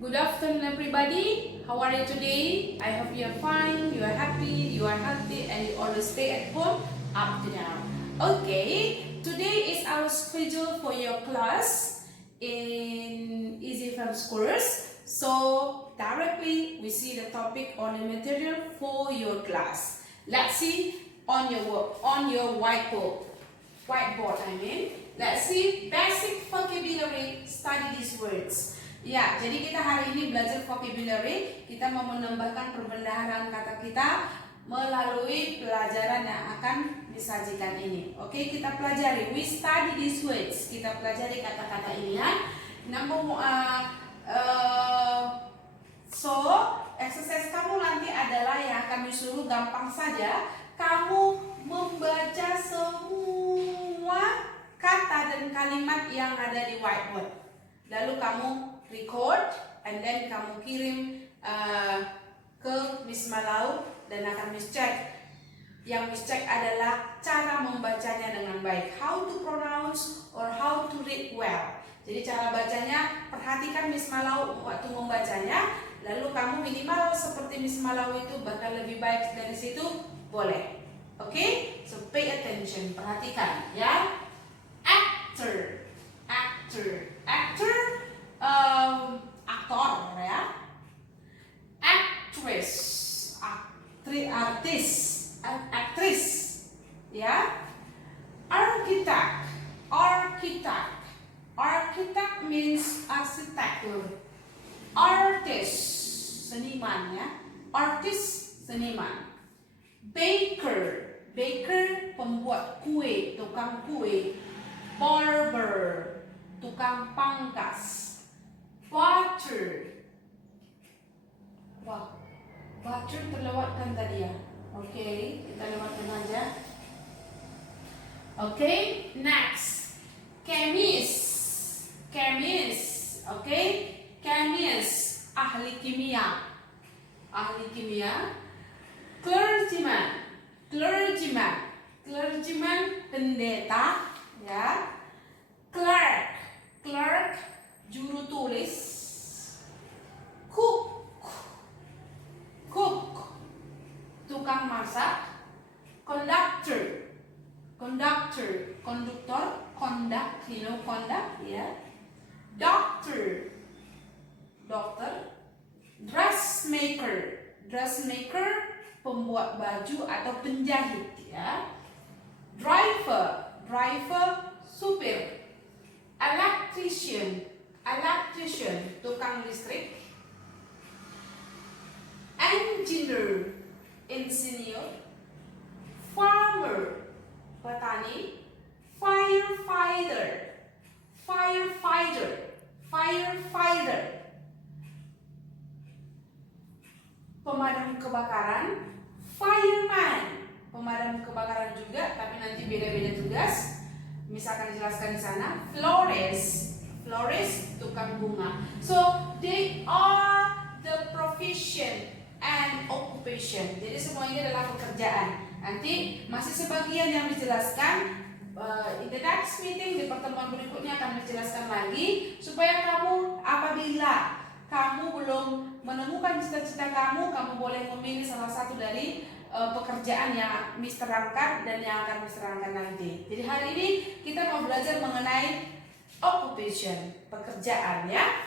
Good afternoon, everybody. How are you today? I hope you are fine, you are happy, you are healthy, and you always stay at home up to now. Okay, today is our schedule for your class in Easy Films course. So directly we see the topic on the material for your class. Let's see on your work, on your whiteboard. Let's see basic vocabulary. Study these words. Ya, jadi kita hari ini belajar vocabulary. Kita mau menambahkan perbendaharaan kata kita melalui pelajaran yang akan disajikan ini. Oke, kita pelajari. We study these words. Kita pelajari kata-kata ini ya. So, exercise kamu nanti adalah yang akan disuruh gampang saja. Kamu membaca semua kata dan kalimat yang ada di whiteboard. Lalu kamu record, and then kamu kirim ke Miss Malau dan akan Miss cek. Yang Miss cek adalah cara membacanya dengan baik. How to pronounce or how to read well. Jadi cara bacanya, perhatikan Miss Malau waktu membacanya. Lalu kamu minimal seperti Miss Malau itu, bahkan lebih baik dari situ, boleh. Oke? So pay attention, perhatikan ya. Actor, aktor ya. Actress, aktris ya. Architect means arsitektur. Artist, seniman ya. Artist, seniman. Baker, pembuat kue, tukang kue. Barber, tukang pangkas. Butter, butter terlewatkan tadi ya. Oke, kita lewatkan aja. Oke, next. Chemist. Oke, chemist, ahli kimia. Clergyman, pendeta ya. Clerk, juru tulis. Cook, tukang masak. Conductor, konduktor. Conduct ya. Doctor, dressmaker, pembuat baju atau penjahit ya. Driver, supir. Electrician, tukang listrik. Engineer, insinyur. Farmer, petani. Firefighter, pemadam kebakaran. Fireman, pemadam kebakaran juga, tapi nanti beda-beda tugas. Misalkan dijelaskan di sana. Florist, tukang bunga. So they are the profession and occupation. Jadi semua ini adalah pekerjaan. Nanti masih sebagian yang dijelaskan in the next meeting, di pertemuan berikutnya akan dijelaskan lagi supaya kamu apabila kamu belum menemukan cita-cita kamu boleh memilih salah satu dari pekerjaan yang Miss terangkan dan yang akan Miss terangkan nanti. Jadi hari ini kita mau belajar mengenai occupation, pekerjaan ya.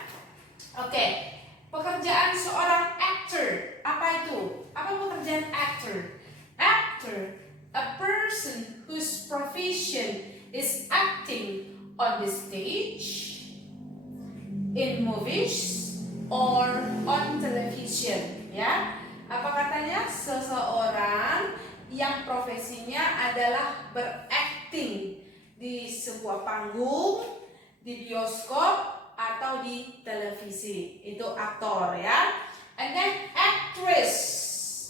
Oke, pekerjaan seorang actor. Apa itu? Apa pekerjaan actor? Actor, a person whose profession is acting on the stage, in movies, or on television ya. Apa katanya? Seseorang yang profesinya adalah berakting di sebuah panggung, di bioskop, atau di televisi. Itu aktor ya. And then actress.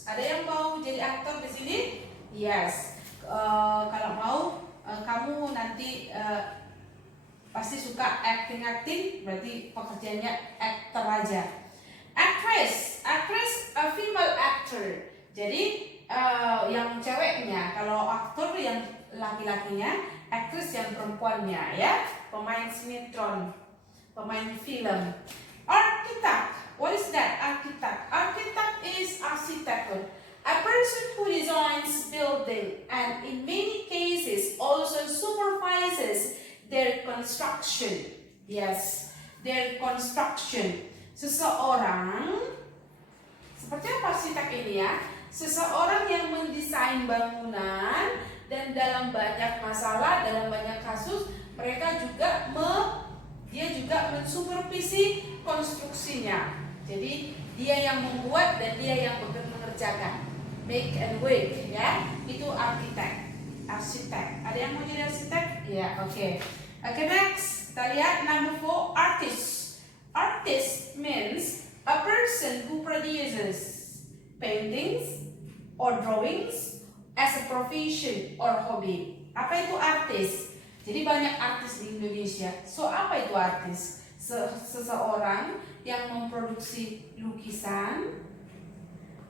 Ada yang mau jadi aktor di sini? Yes. Kalau mau, kamu nanti pasti suka acting, berarti pekerjaannya actor aja. Actress, a female actor. Jadi yang ceweknya, kalau aktor yang laki-lakinya, actress yang perempuannya ya. Pemain sinetron, pemain film. Architect, construction. Yes, their construction. Seseorang, seperti apa arsitek ini ya? Seseorang yang mendesain bangunan dan dalam banyak masalah, dalam banyak kasus, mereka juga dia juga mensupervisi konstruksinya. Jadi dia yang membuat dan dia yang mengerjakan. Make and wake, ya. Itu arsitek. Ada yang mau jadi arsitek? Ya, oke. Oke, next. Kita lihat number 4, artist. Artist means a person who produces paintings or drawings as a profession or hobby. Apa itu artis? Jadi banyak artis di Indonesia. So apa itu artis? Seseorang yang memproduksi lukisan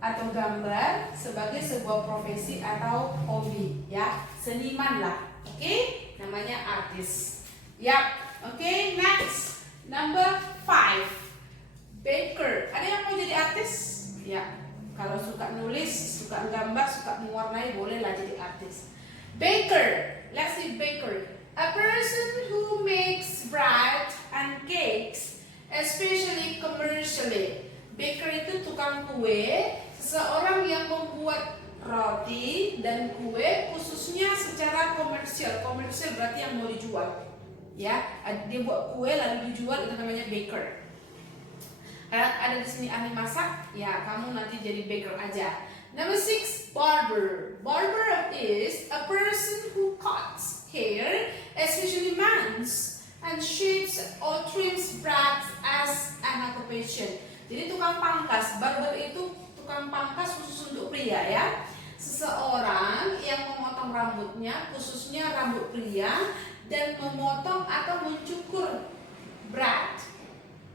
atau gambar sebagai sebuah profesi atau hobi, ya, seniman lah. Oke, namanya artis. Yap. Oke, next number 5, baker. Ada yang mau jadi artis? Ya, kalau suka nulis, suka gambar, suka mewarnai, bolehlah jadi artis. Baker. Let's see, baker. A person who makes bread and cakes, especially commercially. Baker itu tukang kue, seseorang yang membuat roti dan kue khususnya secara komersial. Komersial berarti yang mau dijual. Ya, dia buat kue lalu dijual, itu namanya baker. Ada di sini ahli masak, ya kamu nanti jadi baker aja. Number 6, barber. Barber is a person who cuts hair, especially men's, and shapes or trims braids as an occupation. Jadi tukang pangkas, barber itu tukang pangkas khusus untuk pria, ya. Seseorang yang memotong rambutnya, khususnya rambut pria, dan memotong atau mencukur braid,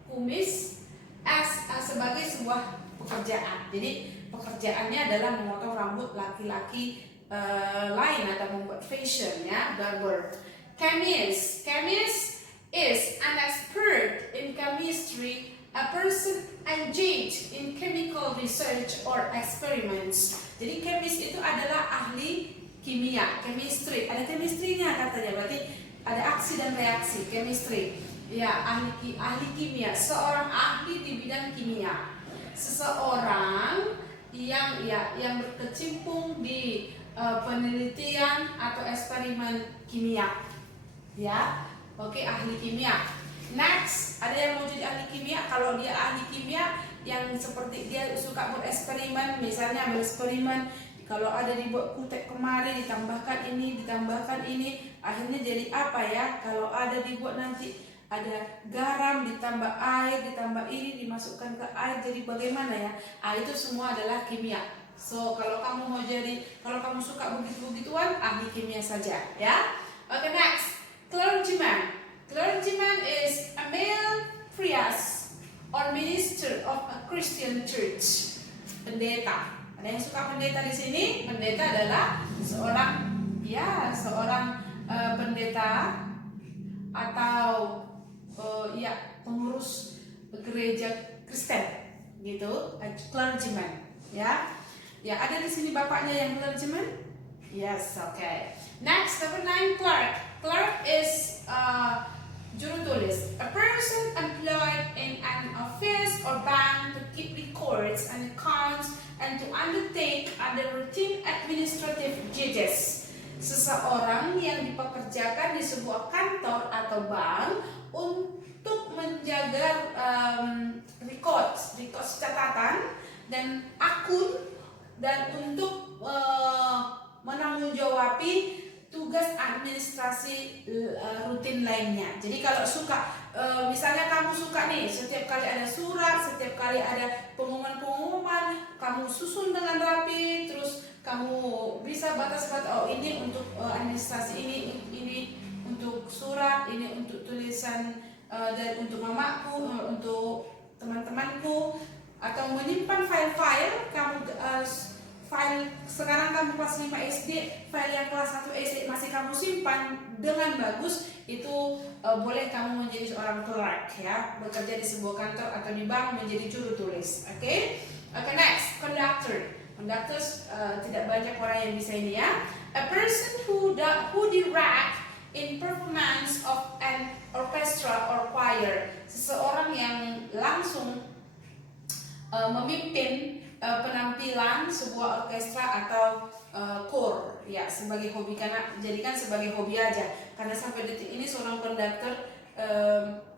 kumis, sebagai sebuah pekerjaan. Jadi pekerjaannya adalah memotong rambut laki-laki lain atau membuat fashion, ya, barber. Chemist. Chemist is an expert in chemistry, a person engaged in chemical research or experiments. Jadi chemist itu adalah ahli kimia, chemistry. Ada chemistry-nya katanya, berarti ada aksi dan reaksi, chemistry. Ya, ahli kimia, seorang ahli di bidang kimia. Seseorang yang berkecimpung di penelitian atau eksperimen kimia, ya. Oke, ahli kimia. Next, ada yang mau jadi ahli kimia? Kalau dia ahli kimia yang seperti dia suka bereksperimen, misalnya bereksperimen, kalau ada dibuat kutek kemari, ditambahkan ini, akhirnya jadi apa ya? Kalau ada dibuat nanti ada garam, ditambah air, ditambah ini, dimasukkan ke air, jadi bagaimana ya? Itu semua adalah kimia. So, kalau kamu suka begitu-begituan, ahli kimia saja, ya. Okay, next, clergyman. Clergyman is a male priest or minister of a Christian church. Pendeta. Ada yang suka pendeta di sini? Pendeta adalah seorang pendeta atau pengurus gereja Kristen, gitu. Clergyman, ya. Ya, ada di sini bapaknya yang clergyman? Yes, okay. Next, number 9, clerk. Clerk is juru tulis, a person employed in an office or bank to keep records and accounts and to undertake other routine administrative duties. Seseorang yang dipekerjakan di sebuah kantor atau bank untuk menjaga records catatan dan akun, dan untuk menanggung-jawabi tugas administrasi rutin lainnya. Jadi kalau misalnya kamu suka nih, setiap kali ada surat, setiap kali ada pengumuman, kamu susun dengan rapi, terus kamu bisa batas-batas, ini untuk administrasi, ini untuk surat, ini untuk tulisan dan untuk mamaku, untuk teman-temanku, atau menyimpan file-file kamu file sekarang kamu kelas 5 SD, file yang kelas 1 SD masih kamu simpan dengan bagus, itu boleh kamu menjadi seorang clerk, ya, bekerja di sebuah kantor atau di bank menjadi juru tulis. Oke, next, conductor. Conductors tidak banyak orang yang bisa ini, ya. A person who direct in performance of an orchestra or choir. Seseorang yang langsung memimpin penampilan sebuah orkestra atau kor, ya, sebagai hobi, karena jadikan sebagai hobi aja, karena sampai detik ini seorang konduktor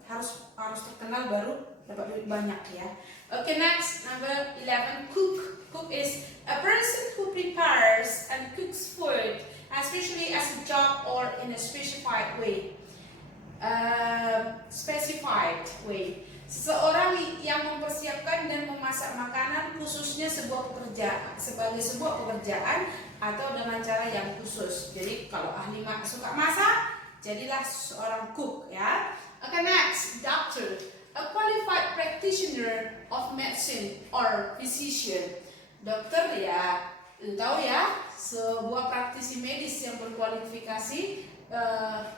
harus terkenal baru dapat duit banyak, ya. Okay, next, number 11, cook. Cook is a person who prepares and cooks food, especially as a job or in a specified way. Seseorang yang mempersiapkan dan memasak makanan khususnya sebagai sebuah pekerjaan atau dengan cara yang khusus. Jadi kalau ahli suka masak, jadilah seorang cook, ya. Okay, next, doctor, a qualified practitioner of medicine or physician. Dokter, ya, tahu ya, sebuah praktisi medis yang berkualifikasi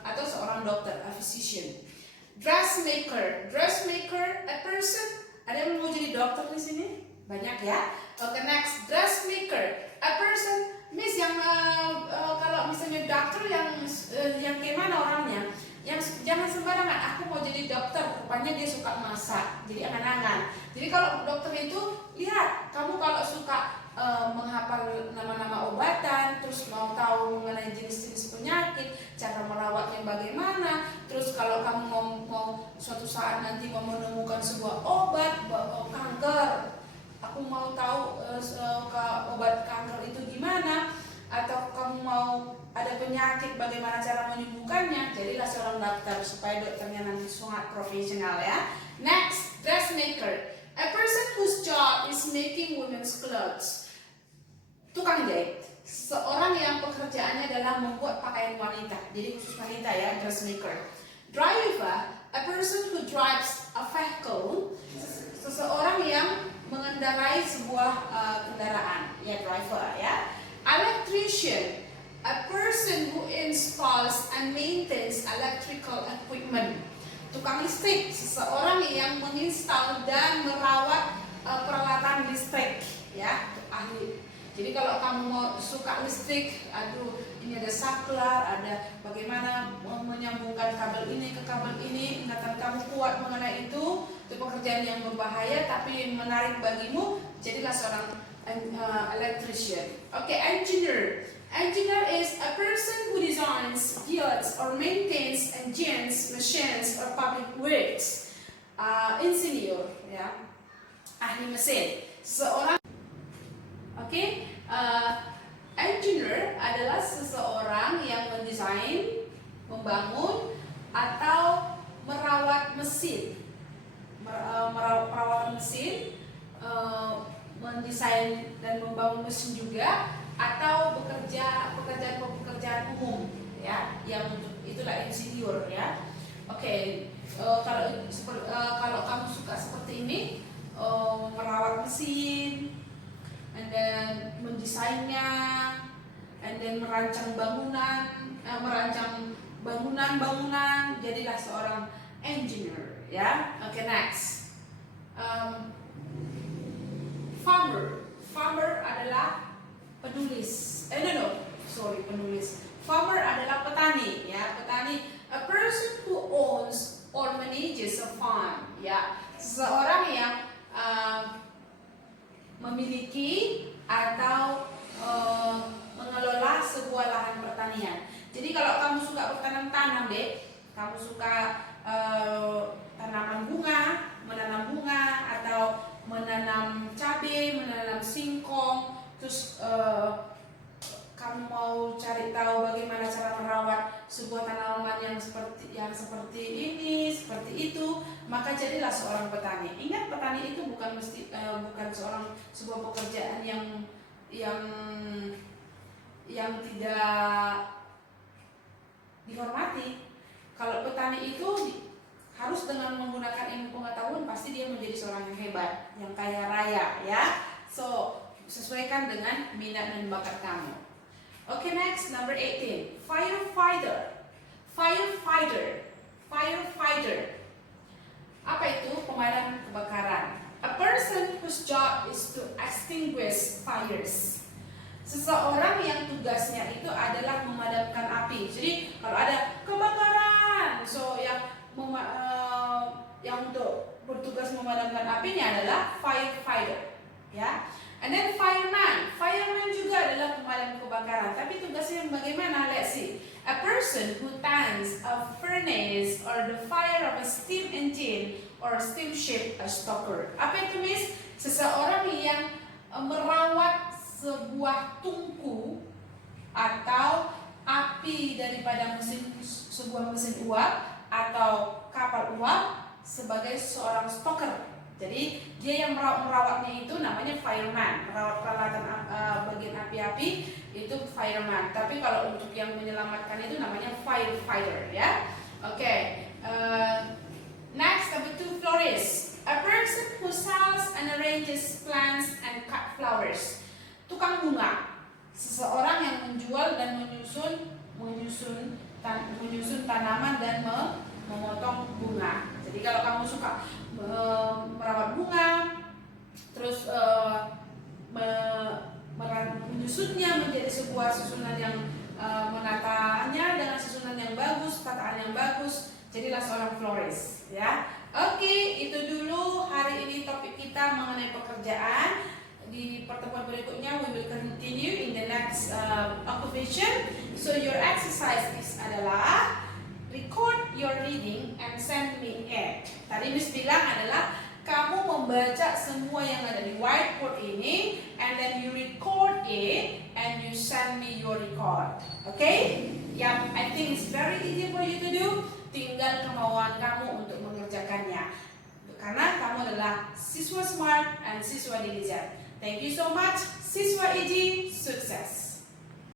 atau seorang dokter, a physician. Dressmaker, a person, ada yang mau jadi dokter di sini? Banyak, ya. Okay, next, dressmaker, a person, miss yang kalau misalnya dokter yang gimana orangnya? Yang jangan sembarangan, aku mau jadi dokter, rupanya dia suka masak, jadi angan-angan. Jadi kalau dokter itu, lihat, kamu kalau suka menghafal nama-nama obatan, terus mau tahu mengenai jenis-jenis penyakit, cara merawatnya bagaimana, terus kalau kamu mau suatu saat nanti mau menemukan sebuah obat kanker, aku mau tahu obat kanker itu gimana, atau kamu mau ada penyakit bagaimana cara menyembuhkannya, jadilah seorang dokter supaya dokternya nanti sangat profesional, ya. Next, dressmaker, a person whose job is making women's clothes. Tukang jahit, seorang yang pekerjaannya adalah membuat pakaian wanita, jadi khusus wanita, ya, dressmaker. Driver, a person who drives a vehicle, seseorang yang mengendarai sebuah kendaraan, ya, driver, ya. Electrician, a person who installs and maintains electrical equipment. Tukang listrik, seseorang yang menginstal dan merawat peralatan listrik, ya, ahli. Jadi kalau kamu mau suka listrik, aduh, ini ada saklar, ada bagaimana menyambungkan kabel ini ke kabel ini, ingatan kamu kuat mengenai itu pekerjaan yang berbahaya tapi menarik bagimu, jadilah seorang electrician. Okay, engineer. Engineer is a person who designs, builds, or maintains engines, machines, or public works. Insinyur, ya, ahli mesin. Seorang, engineer adalah seseorang yang mendesain, membangun, atau merawat mesin, perawatan mesin, mendesain dan membangun mesin juga, atau pekerjaan umum, ya, yang itulah insinyur, ya. Oke, kalau kamu suka seperti ini, merawat mesin, and then mendesainnya, and then merancang bangunan, jadilah seorang engineer, ya. Oke, next, farmer adalah penulis. Farmer adalah petani, ya, petani. A person who owns or manages a farm, ya, seseorang yang memiliki atau mengelola sebuah lahan pertanian. Jadi kalau kamu suka bertanam-tanam, deh, kamu suka menanam bunga atau menanam cabai, menanam singkong, terus kamu mau cari tahu bagaimana cara merawat sebuah tanaman yang seperti ini, seperti itu, maka jadilah seorang petani. Ingat, petani itu bukan sebuah pekerjaan yang tidak dihormati. Kalau petani itu harus dengan menggunakan ilmu pengetahuan, pasti dia menjadi seorang yang hebat, yang kaya raya, ya. So, sesuaikan dengan minat dan bakat kamu. Okay, next, number 18, firefighter. Apa itu? Pemadam kebakaran. A person whose job is to extinguish fires. seseorang yang tugasnya itu adalah memadamkan api. Jadi kalau ada kebakaran, so yang untuk bertugas memadamkan apinya adalah firefighter, ya. And then fireman juga adalah pemadam kebakaran. Tapi tugasnya bagaimana? Let's see. A person who tends a furnace or the fire of a steam engine or steamship, a stoker. Apa itu, Miss? Seseorang yang merawat sebuah tungku atau api daripada sebuah mesin uap atau kapal uap sebagai seorang stoker. Jadi dia yang merawatnya itu namanya fireman, merawat peralatan bagian api-api itu fireman. Tapi kalau untuk yang menyelamatkan itu namanya firefighter, ya. Oke. Next, number 2, florist. A person who sells and arranges plants and cut flowers. Tukang bunga. Seseorang yang menjual dan menyusun tanaman dan memotong bunga. Jadi kalau kamu suka merawat bunga, terus menyusunnya menjadi sebuah susunan yang menatanya dengan susunan yang bagus, tataan yang bagus, jadilah seorang florist, ya. Oke, itu dulu hari ini topik kita mengenai pekerjaan. Di pertemuan berikutnya we will continue in the next occupation. So your exercise is adalah record your reading and send me it. Tadi Miss bilang adalah kamu membaca semua yang ada di whiteboard ini, and then you record it and you send me your record. Okay? Yang I think is very easy for you to do. Tinggal kemauan kamu untuk mengerjakannya. Karena kamu adalah siswa smart and siswa diligent. Thank you so much. Siswa Iji, sukses.